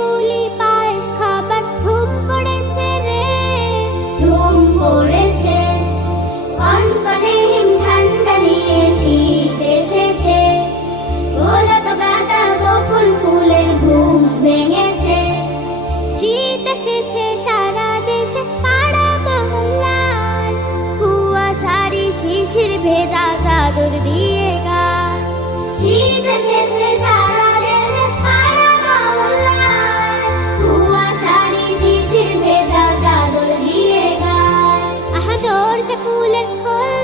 পুলি ধুম পড়েছে ঠান্ডা নিয়ে শীত এসেছে। গোলাপ গাঁদা ফুলের ভেঙেছে। শীত এসেছে সারা দেশে কুয়া শাড়ি শিশির ভেজা চাদর দিয়ে সে ফুলের হল